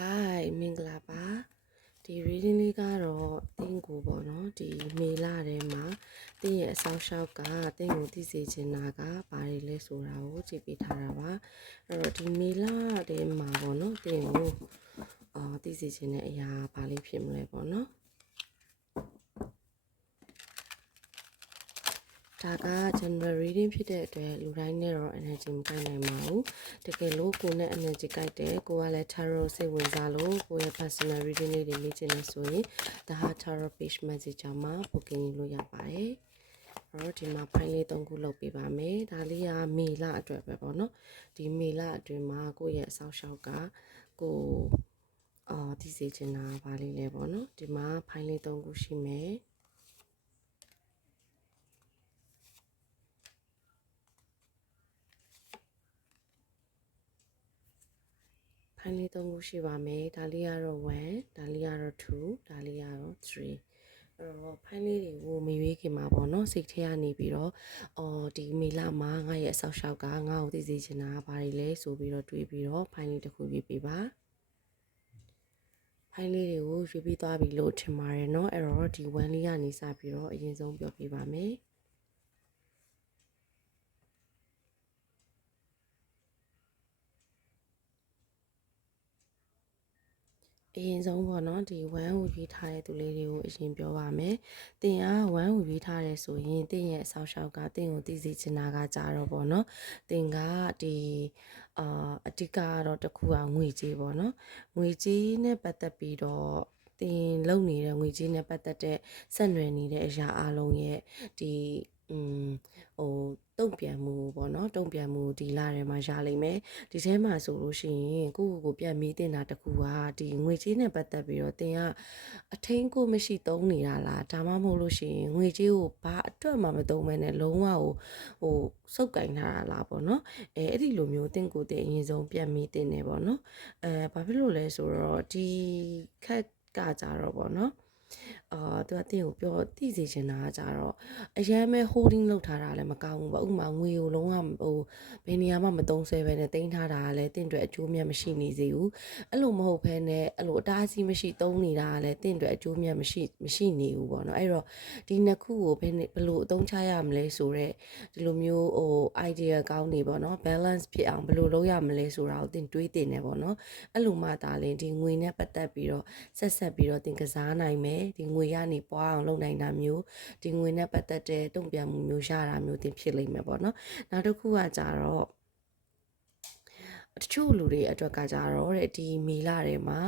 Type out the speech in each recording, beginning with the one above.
Hi မင်္ဂလာပါဒီ reading လေးကတော့တင်းကိုပေါ့နော်ဒီမေလထဲမှာတင်းရဲ့အဆောင်ရှောက်ကတင်းကိုသိစေချင်တာကဘာတွေလဲဆိုတာကိုကြည့်ပေးထားတာပါအဲ့တော့ဒီမေလထဲမှာပေါ့နော်တင်းကိုသိစေချင်တဲ့အရာဘာလေးဖြစ်မလဲပေါ့နော်ဒါက general reading ဖြစ်တဲ့အတွက်လူတိုင်းနဲ့တော့ energy မကိုက်နိုင်ပါဘူးတကယ်လို့ကိုယ်နဲ့ energy ကိုက်တယ်ကိုကလည်း tarot စိတ်ဝင်စားလို့ကိုယ့်ရဲ့ personal reading လေးတွေလေ့ကျင့်နေဆိုရင်ဒါဟာ tarot page message မှာ booking လို့ရပါတယ်အဲ့တော့ဒီမှာဖိုင်လေး3ခုလုပ်ပေးပါမယ်ဒါလေးကမေလအတွက်ပဲပေါ့နော်ဒီမေလအတွင်းမှာကိုယ့်ရဲ့အဆောက်အအုံကကိုသိစေချင်တာဘာလေးလဲပေါ့နော်ဒီမှာဖိုင်လေး3ခုရှိမယ်ဖိုင်လေး3ခုရှိပါမယ်ဒါလေးကတော့1ဒါလေးကတော့2ဒါလေးကတော့3အဲ့တော့ဖိုင်လေးတွေကိုမရွေးခင်မှာပေါ့နော်စိတ်ထဲကနေပြီးတော့ဒီမေလမှာငါ့ရဲ့အဆောက်အအုံကငါ့ကိုသိစေချင်တာဘာတွေလဲဆိုပြီးတော့တွေးပြီးတော့ဖိုင်လေးတစ်ခုရွေးပေးပါဖိုင်လေးတွေကိုရွေးပြီးသွားပြီလို့ထင်ပါတယ်เนาะအဲ့တော့ဒီ1လေးကနေစပြီးတော့အရင်ဆုံးပြောပြပါမယ်အရင်ဆုံးပေါ့နော်ဒီ1ကိုရွေးထားတဲ့သူလေးတွေကိုအရင်ပြောပါမယ်။တင်က1ကိုရွေးထားတယ်ဆိုရင်တင်ရဲ့အဆောက်အအုံကတင်ကိုသိစေချင်တာကကြတော့ပေါ့နော်။တင်ကဒီအဓိကကတော့တစ်ခုကငွေကြေးပေါ့နော်။ငွေကြေးနဲ့ပတ်သက်ပြီးတော့တင်လုံနေတဲ့ငွေကြေးနဲ့ပတ်သက်တဲ့ဆက်နွယ်နေတဲ့အရာအလုံးရဲ့ဒီတုံ့ပြန်မှုပေါ့နော်တုံ့ပြန်မှုဒီလထဲမှာရလိမ့်မယ်ဒီထဲမှာဆိုလို့ရှိရင်ကိုယ့်ကိုပြန်မေးတင်တာတခုကဒီငွေကြေးနဲ့ပတ်သက်ပြီးတော့တင်ကအထင်းကိုမရှိသုံးနေတာလားဒါမှမဟုတ်လို့ရှိရင်ငွေကြေးကိုဘာအတွက်မှမသုံးဘဲနဲ့လုံးဝစုပ်ကင်ထားတာလားပေါ့နော်အဲ့ဒီလိုမျိုးတင်ကိုတင်အရင်ဆုံးပြန်မေးတင်နေပေါ့နော်ဘာဖြစ်လို့လဲဆိုတော့ဒီခက်ကကြတော့ပေါ့နော်သူကတင့်ကိုပြောသိစေချင်တာကကြတော့အရန်ပဲ holding လုပ်ထားတာလည်းမကောင်းဘူးပေါ့ဥပမာငွေကိုလုံးဝဘယ်နေရာမှမသုံးဆဲပဲနဲ့တင်ထားတာကလည်းတင့်အတွက်အကျိုးမြတ်မရှိနေစေဘူးအဲ့လိုမဟုတ်ဘဲနဲ့အဲ့လိုအတားအဆီးမရှိသုံးနေတာကလည်းတင့်အတွက်အကျိုးမြတ်မရှိနေဘူးပေါ့နော်အဲ့တော့ဒီနှစ်ခုကိုဘယ်လိုအသုံးချရမလဲဆိုတော့ဒီလိုမျိုးidea ကောင်းနေပေါ့နော် balance ဖြစ်အောင်ဘယ်လိုလုပ်ရမလဲဆိုတာကိုတင်တွေးတင်နေပေါ့နော်အဲ့လိုမှသာလင်ဒီငွေနဲ့ပတ်သက်ပြီးတော့ဆက်ပြီးတော့တင်ကစားနိုင်မယ်ဒီငွေရနေပွားအောင်လုပ်နိုင်တာမျိုးဒီငွေနဲ့ပတ်သက်တဲ့တုံ့ပြန်မှုမျိုးရတာမျိုးတင်ဖြစ်လိမ့်မယ်ပေါ့နော်နောက်တစ်ခုကကြတော့တချို့လူတွေအတွက်ကကြတော့တဲ့ဒီမေလထဲမှာ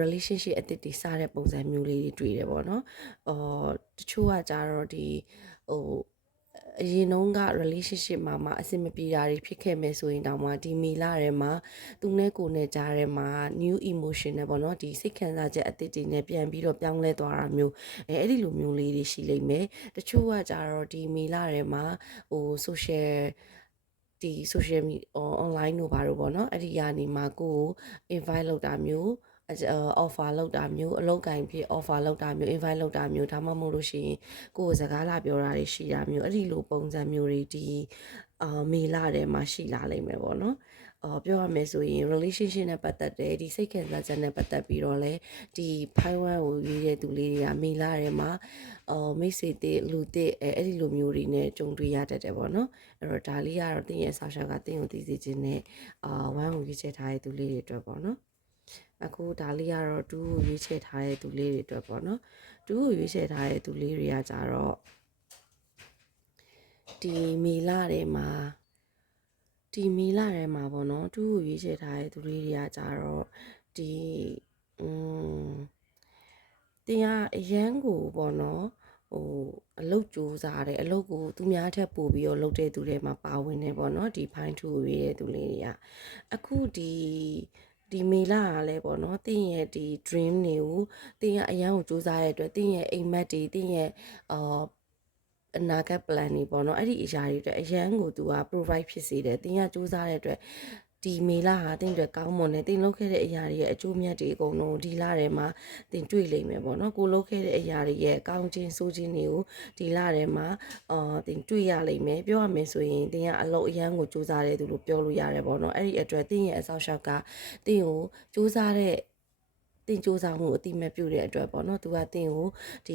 relationship အသစ်တွေစတဲ့ပုံစံမျိုးလေးတွေတွေ့တယ်ပေါ့နော်တချို့ကကြတော့ဒီအရင်တုန်းက relationship မှာအဆင်မပြေတာတွေဖြစ်ခဲ့မယ်ဆိုရင်တောင်မှဒီမေလထဲမှာသူနဲ့ကိုယ်နဲ့ကြားထဲမှာ new emotion နဲ့ပေါ့နော်ဒီစိတ်ခံစားချက်အသစ်တွေနဲ့ပြန်ပြီးတော့ပြောင်းလဲသွားတာမျိုးအဲ့ဒီလိုမျိုးလေးတွေရှိလိမ့်မယ်တချို့ကကြတော့ဒီမေလထဲမှာsocial online တို့ဘာလို့ပေါ့နော်အဲ့ဒီကနေမှကိုယ် invite လုပ်တာမျိုးoffer လုပ်တာမျိုးအလုပ်ကင်ဖြစ် offer လုပ်တာမျိုး invite လုပ်တာမျိုးဒါမှမဟုတ်လို့ရှိရင်ကိုယ်စကားလာပြောတာတွေရှိတာမျိုးအဲ့ဒီလိုပုံစံမျိုးတွေဒီမေလထဲမှာရှိလာလိမ့်မယ်ပေါ့နော်ပြောရမယ်ဆိုရင် relationship နဲ့ပတ်သက်တဲ့ဒီစိတ်ခံစားချက်နဲ့ပတ်သက်ပြီးတော့လဲဒီဖိုင်ဝမ်ကိုရွေးတဲ့သူလေးတွေကမေလထဲမှာမိတ်ဆွေတဲ့လူတဲ့အဲ့ဒီလိုမျိုးတွေနဲ့ကြုံတွေ့ရတတ်တယ်ပေါ့နော်အဲ့တော့ဒါလေးကတော့တင်းရဲ့ဆောက်ရှောက်ကတင်းကိုသိစေခြင်းနဲ့ဝမ်းကိုရွေးချယ်ထားတဲ့သူလေးတွေအတွက်ပေါ့နော်အခုဒါလေးကတော့2ကိုရွေးချယ်ထားတဲ့သူလေးတွေအတွက်ပေါ့နော်2ကိုရွေးချယ်ထားတဲ့သူလေးတွေကကြတော့ဒီမေလထဲမှာပေါ့နော်2ကိုရွေးချယ်ထားတဲ့သူလေးတွေကကြတော့ဒီတင်ကအရန်ကိုပေါ့နော်အလုတ်ကြိုးစားတယ်အလုတ်ကိုသူများထက်ပိုပြီးတော့လုပ်တဲ့သူတွေမှာပါဝင်နေပေါ့နော်ဒီဖိုင်ထူကိုရွေးတဲ့သူလေးတွေကအခုဒီမေလာကလည်းပေါ့နော်တင်းရဲ့ဒီ dream တွေကိုတင်းကအရန်ကိုစူးစမ်းရတဲ့အတွက်တင်းရဲ့အိမ်မက်တွေတင်းရဲ့အနာဂတ် plan တွေပေါ့နော်အဲ့ဒီအရာတွေအတွက်အရန်ကိုသူက provide ဖြစ်စေတယ်တင်းကစူးစမ်းတဲ့အတွက် ဒီမေလဟာတင်အတွက်ကောင်းမွန်တယ်တင်လုပ်ခဲ့တဲ့အရာတွေရဲ့အကျိုးမြတ်တွေအကုန်လုံးဒီလထဲမှာတင်တွေ့လိမ့်မယ်ပေါ့နော်ကိုလုပ်ခဲ့တဲ့အရာတွေရဲ့ကောင်းခြင်းဆိုးခြင်းတွေကိုဒီလထဲမှာတင်တွေ့ရလိမ့်မယ်ပြောရမယ်ဆိုရင်တင်ကအလုပ်အရန်ကိုစူးစမ်းတဲ့သူလို့ပြောလို့ရတယ်ပေါ့နော်အဲ့ဒီအတွက်တင်ရဲ့အဆောက်အအုံကတင်ကိုစူးစမ်းတဲ့တင်စူးစမ်းမှုအတိမတ်ပြုတဲ့အတွက်ပေါ့နော်သူကတင်ကိုဒ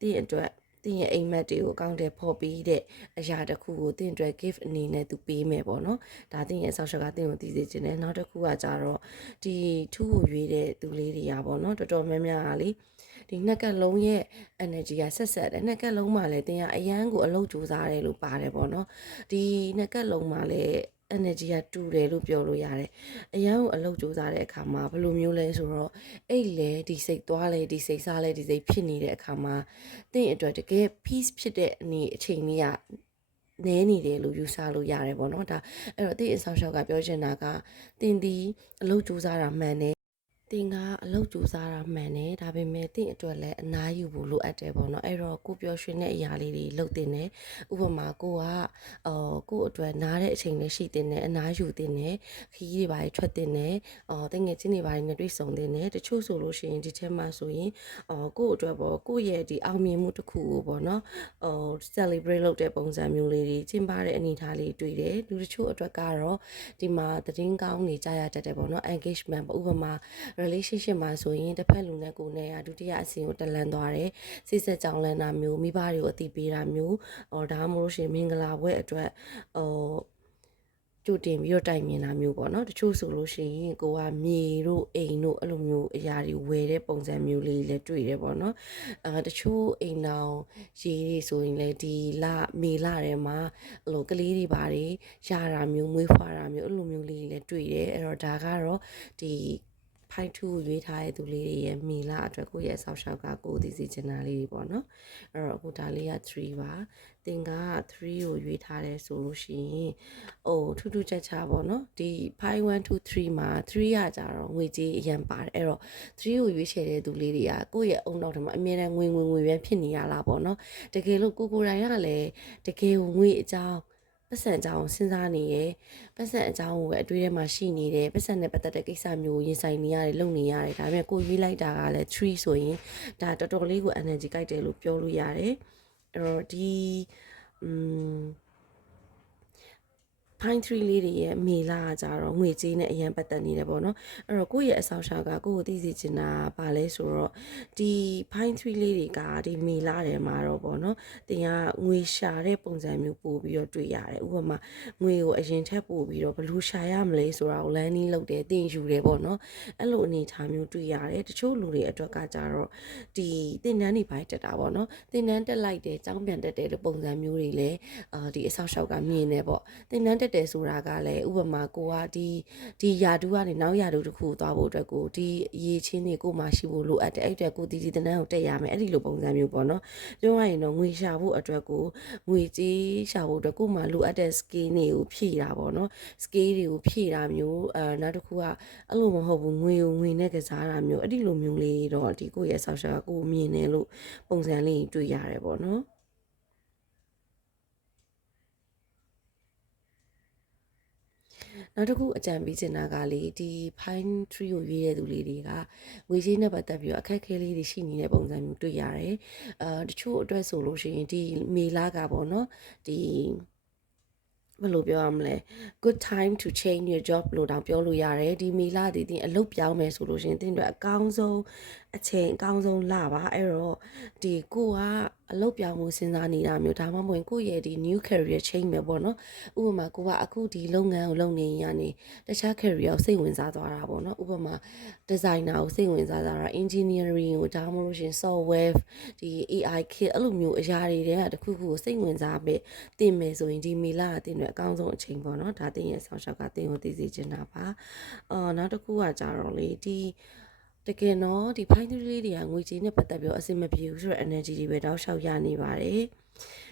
ီတင်အတွက်တင်ရဲ့အိမ်မက်တွေကိုအကောင့်တွေဖော်ပြီးတဲ့အရာတစ်ခုကိုတင်အတွက် gift အနေနဲ့သူပေးမယ်ပေါ့နော်ဒါတင်ရဲ့ဆောက်ရှောက်ကတင်ကိုသိစေချင်တယ်နောက်တစ်ခုကကြတော့ဒီထူးကိုရွေးတဲ့သူလေးတွေကပေါ့နော်တော်တော်များများကလေဒီနှက်ကက်လုံးရဲ့ energy ကဆက်ဆက်တယ်နှက်ကက်လုံးမှာလည်းတင်ကအရန်ကိုအလုပ်ကြိုးစားတယ်လို့ပါတယ်ပေါ့နော်ဒီနှက်ကက်လုံးမှာလည်း energy ကတူတယ်လို့ပြောလို့ရတယ်အရန်ကိုအလုပ်ကြိုးစားတဲ့အခါမှာဘယ်လိုမျိုးလဲဆိုတော့အိတ်လေဒီစိတ်သွားလေဒီစိတ်စားလေဒီစိတ်ဖြစ်နေတဲ့အခါမှာတင့်အတွက်တကယ် peace ဖြစ်တဲ့အနေအချိန်လေးကနဲနေတယ်လို့ယူဆလို့ရတယ်ပေါ့နော်ဒါအဲ့တော့တင့်အဆောင်ရှောက်ကပြောချင်တာကတင်ဒီအလုပ်ကြိုးစားတာမှန်တယ်တင်ကအလုပ်ကြိုးစားတာမှန်တယ်ဒါပေမဲ့တင့်အတွက်လည်းအနားယူဖို့လိုအပ်တယ်ပေါ့နော်အဲ့တော့ကိုပြောရွှင်တဲ့အရာလေးတွေလုပ်တင်တယ်ဥပမာကိုကကိုအတွက်နားတဲ့အချိန်လေးရှိတင်တယ်အနားယူတင်တယ်ခီးတွေပါထွက်တင်တယ်တငယ်ချင်းတွေပါနဲ့တွေ့ဆုံတင်တယ်တချို့ဆိုလို့ရှိရင်ဒီထဲမှာဆိုရင်ကိုအတွက်ပေါ့ကိုရဲ့ဒီအောင်မြင်မှုတစ်ခုကိုပေါ့နော်celebrate လုပ်တဲ့ပုံစံမျိုးလေးတွေကျင်းပတဲ့အနေအထားလေးတွေ့တယ်လူတချို့အတွက်ကတော့ဒီမှာသတင်းကောင်းတွေကြားရတတ်တယ်ပေါ့နော် engagement ပေါ့ဥပမာrelationship မှာဆိုရင်တစ်ဖက်လူနဲ့ကိုယ်နဲ့ဒုတိယအဆင့်ကိုတက်လန်းသွားတယ်စိတ်ဆက်ကြောင်းလန်းတာမျိုးမိဘတွေကိုအတိပေးတာမျိုးဒါမှမဟုတ်ရှင်မင်္ဂလာပွဲအတွက်ကြိုတင်ပြီးတော့တိုင်မြင်တာမျိုးပေါ့နော်တချို့ဆိုလို့ရှိရင်ကိုကမြေတို့အိမ်တို့အဲ့လိုမျိုးအရာတွေဝယ်တဲ့ပုံစံမျိုးလေးလည်းတွေ့တယ်ပေါ့နော်တချို့အိမ်တော်ရေးတွေဆိုရင်လည်းဒီမေလထဲမှာအဲ့လိုကလေးတွေပါတွေရတာမျိုးမွေးဖွားတာမျိုးအဲ့လိုမျိုးလေးလည်းတွေ့တယ်အဲ့တော့ဒါကတော့ဒီဖိုင်ထူရွေးထားတဲ့သူလေးတွေရဲ့မီလာအတွက်ကိုယ့်ရဲ့ဆောက်ရှောက်ကကိုသိစီချင်တာလေးတွေပေါ့နော်အဲ့တော့အခုဒါလေးက3ပါတင်က3ကိုရွေးထားတယ်ဆိုလို့ရှိရင်ထူးထူးခြားခြားပေါ့နော်ဒီ5123မှာ3ကကြတော့ငွေကြေးအရင်ပါတယ်အဲ့တော့3ကိုရွေးချယ်တဲ့သူလေးတွေကကိုယ့်ရဲ့အုံနောက်ထဲမှာအမြဲတမ်းငွေပဲဖြစ်နေရလားပေါ့နော်တကယ်လို့ကိုယ်တိုင်ကလည်းတကယ်ငွေအကြောင်းပတ်စံအကြောင်းစဉ်းစားနေရယ်ပတ်စံအကြောင်းကိုပဲအတွေးထဲမှာရှိနေတယ်ပတ်စံနဲ့ပတ်သက်တဲ့ကိစ္စမျိုးရင်ဆိုင်နေရတယ်လုပ်နေရတယ်ဒါပေမဲ့ကိုရွေးလိုက်တာကလည်း3ဆိုရင်ဒါတော်တော်လေးကို energy ကြိုက်တယ်လို့ပြောလို့ရတယ်အဲ့တော့ဒီPine Tree လေးတွေရဲ့မေလာကကြတော့ငွေကြေးနဲ့အရင်ပတ်သက်နေတယ်ပေါ့နော်အဲ့တော့ကိုယ့်ရဲ့အဆောင်ရှာကကိုယ့်ကိုသိစေချင်တာပါလဲဆိုတော့ဒီ Pine Tree လေးတွေကဒီမေလာထဲမှာတော့ပေါ့နော်တင်ကငွေရှာတဲ့ပုံစံမျိုးပို့ပြီးတော့တွေ့ရတယ်ဥပမာငွေကိုအရင်ထက်ပို့ပြီးတော့ဘယ်လိုရှာရမလဲဆိုတာကိုလမ်းနီးလုပ်တယ်တင်ယူတယ်ပေါ့နော်အဲ့လိုအနေထားမျိုးတွေ့ရတယ်တချို့လူတွေအတွက်ကကြတော့ဒီတင်တန်းတွေပိုင်းတက်တာပေါ့နော်တင်တန်းတက်လိုက်တယ်ចောင်းပြန်တက်တယ်လို့ပုံစံမျိုးတွေလည်းဒီအဆောက်အအုံကမြင်နေပေါ့တင်တန်းတက်တယ်ဆိုတာကလည်းဥပမာကိုကဒီယာဒူကနေနောက်ယာဒူတစ်ခုသွားဖို့အတွက်ကိုဒီရေချင်းတွေကိုမှရှိဖို့လိုအပ်တယ်အဲ့အတွက်ကိုဒီတန်းကိုတက်ရမယ်အဲ့ဒီလိုပုံစံမျိုးပေါ့နော်ပြောရရင်တော့ငွေရှာဖို့အတွက်ကိုငွေကြေးရှာဖို့အတွက်ကိုမှလိုအပ်တဲ့ skill တွေကိုဖြည့်တာပေါ့နော် skill တွေကိုဖြည့်တာမျိုးနောက်တစ်ခုကအဲ့လိုမဟုတ်ဘူးငွေကိုငွေနဲ့ကစားတာမျိုးအဲ့ဒီလိုမျိုးလေးတော့ဒီကိုရဲ့ဆောက်ရှာကိုမြင်တယ်လို့ပုံစံလေးတွေ့ရတယ်ပေါ့နော်နောက်တစ်ခုအကြံပေးချင်တာကလေဒီ Pine Tree ကိုရွေးတဲ့သူလေးတွေကငွေကြေးနဲ့ပတ်သက်ပြီးတော့အခက်အခဲလေးတွေရှိနေတဲ့ပုံစံမျိုးတွေ့ရတယ်တချို့အတွက်ဆိုလို့ရှိရင်ဒီမေလာကပေါ့နော်ဒီဘယ်လိုပြောရမလဲ good time to change your job လို့တောင်ပြောလို့ရတယ်ဒီမေလာဒီတင်အလုပ်ပြောင်းမယ်ဆိုလို့ရှိရင်တင်တို့အကောင်းဆုံးအချိန်အကောင်းဆုံးလပါအဲ့တော့ဒီကိုကအလုပ်ပြောင်းမှုစဉ်းစားနေတာမျိုးဒါမှမဟုတ်ကိုရဲ့ဒီ new career change ပဲပေါ့နော်ဥပမာကိုကအခုဒီလုပ်ငန်းကိုလုပ်နေရနေတခြား career ကိုစိတ်ဝင်စားသွားတာပေါ့နော်ဥပမာ designer ကိုစိတ်ဝင်စားတာ engineering ကိုဒါမှမဟုတ်ရှင် software ဒီ AI kit အဲ့လိုမျိုးအရာတွေတည်းကတခုခုကိုစိတ်ဝင်စားပဲတင်မယ်ဆိုရင်ဒီမေလာကတင်ရအကောင်းဆုံးအချိန်ပေါ့နော်ဒါတင်ရဲ့ဆောက်ရှောက်ကတင်ကိုသိစေချင်တာပါနောက်တစ်ခုကကြတော့လေဒီတကယ်တော့ဒီ Pine Tree လေးတွေကငွေကြေးနဲ့ပတ်သက်ပြီးတော့အဆင်မပြေဘူးဆိုတော့ energy တွေပဲတောက်လျှောက်ရနေပါတယ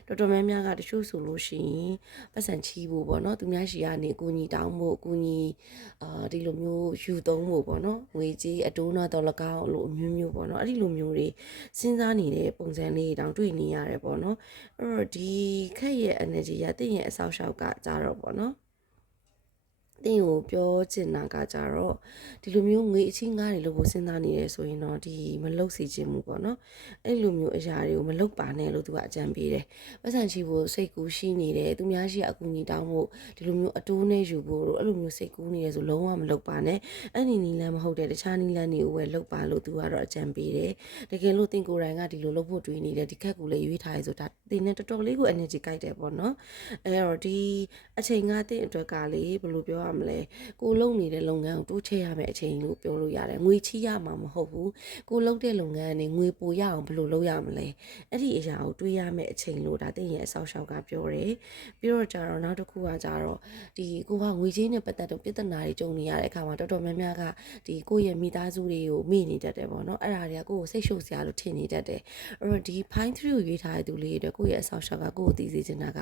်တော်တော်များများကတချို့ဆိုလို့ရှိရင်ပတ်စံချီးဖို့ပေါ့နော်သူများရှိကနေအကူညီတောင်းဖို့အကူညီဒီလိုမျိုးယူသုံးဖို့ပေါ့နော်ငွေကြေးအတိုးနောက်တော့လကောက်လို့အမျိုးမျိုးပေါ့နော်အဲ့ဒီလိုမျိုးတွေစဉ်းစားနေတဲ့ပုံစံလေးတောင်တွေ့နေရတယ်ပေါ့နော်အဲ့တော့ဒီခက်ရဲ့ energy ရတဲ့ရဲ့အဆောက်အအုံကကြတော့ပေါ့နော် တင်းကိုပြောချင်တာကကြတော့ဒီလိုမျိုးငွေအချင်းငားတွေလို့စဉ်းစားနေရဆိုရင်တော့ဒီမလုတ်စီခြင်းမှုပေါ့နော်အဲ့လိုမျိုးအရာတွေကိုမလုတ်ပါနဲ့လို့သူကအကြံပေးတယ်ပတ်စံချီဖို့စိတ်ကူးရှိနေတယ်သူများရှိအကူအညီတောင်းဖို့ဒီလိုမျိုးအတိုးနဲ့ယူဖို့တို့အဲ့လိုမျိုးစိတ်ကူးနေရဆိုလုံးဝမလုတ်ပါနဲ့အဲ့ဒီနီလန်းမဟုတ်တဲ့တခြားနီလန်းတွေကိုပဲလုတ်ပါလို့သူကတော့အကြံပေးတယ်တကယ်လို့တင်ကိုယ်တိုင်ကဒီလိုလုတ်ဖို့တွေးနေတယ်ဒီခက်ကူလည်းရွေးထားရဆိုတာတင်နဲ့တော်တော်လေးကို energy ကြိုက်တယ်ပေါ့နော်အဲ့တော့ဒီအချိန်ကတင်အတွက်ကလေဘယ်လိုပြောရမလဲကိုလုပ်နေတဲ့လုပ်ငန်းကိုတိုးချဲ့ရမယ့်အချိန်လို့ပြောလို့ရတယ်ငွေချီရမှာမဟုတ်ဘူးကိုလုပ်တဲ့လုပ်ငန်းကနေငွေပိုရအောင်ဘယ်လိုလုပ်ရမလဲအဲ့ဒီအရာကိုတွေးရမယ့်အချိန်လို့ဒါတင်ရဲ့အဆောက်အအုံကပြောတယ်ပြီးတော့ကြတော့နောက်တစ်ခုကကြတော့ဒီကိုကငွေချင်းနဲ့ပတ်သက်တဲ့ပြဿနာတွေကြုံနေရတဲ့အခါမှာတော်တော်များများကဒီကိုရဲ့မိသားစုတွေကိုမေ့နေတတ်တယ်ပေါ့နော်အဲ့ဒါတွေကကိုကိုစိတ်ရှုပ်စရာလို့ထင်နေတတ်တယ်အဲ့တော့ဒီ fine 3ကိုရွေးထားတဲ့သူလေးတွေကိုရဲ့အဆောက်အအုံကကိုကိုသိစေချင်တာက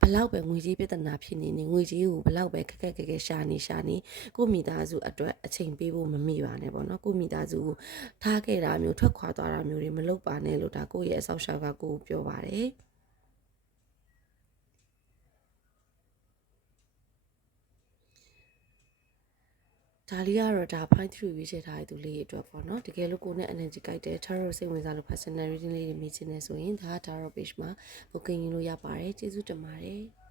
ဘလောက်ပဲငွေကြီးပြဿနာဖြစ်နေငွေကြီးကိုဘလောက်ပဲခက်ခက်ခဲခဲရှာနေကိုမိသားစုအတွက်အချိန်ပေးဖို့မမိပါနဲ့ပေါ့နော်ကိုမိသားစုကိုထားခဲ့တာမျိုးထွက်ခွာသွားတာမျိုးတွေမလုပ်ပါနဲ့လို့ဒါကိုရဲ့အဆောက်အအုံကကိုပြောပါတယ်ဒါလေးကတော့ဒါ point 3ရွေးချယ်ထားတဲ့သူလေးတွေအတွက်ပေါ့နော်တကယ်လို့ကိုနဲ့ energy ကြိုက်တယ် tarot စိတ်ဝင်စားလို့ personal reading လေးတွေမြင်ချင်နေဆိုရင်ဒါ tarot page မှာ booking လုပ်ရပါတယ်ကျေးဇူးတင်ပါတယ်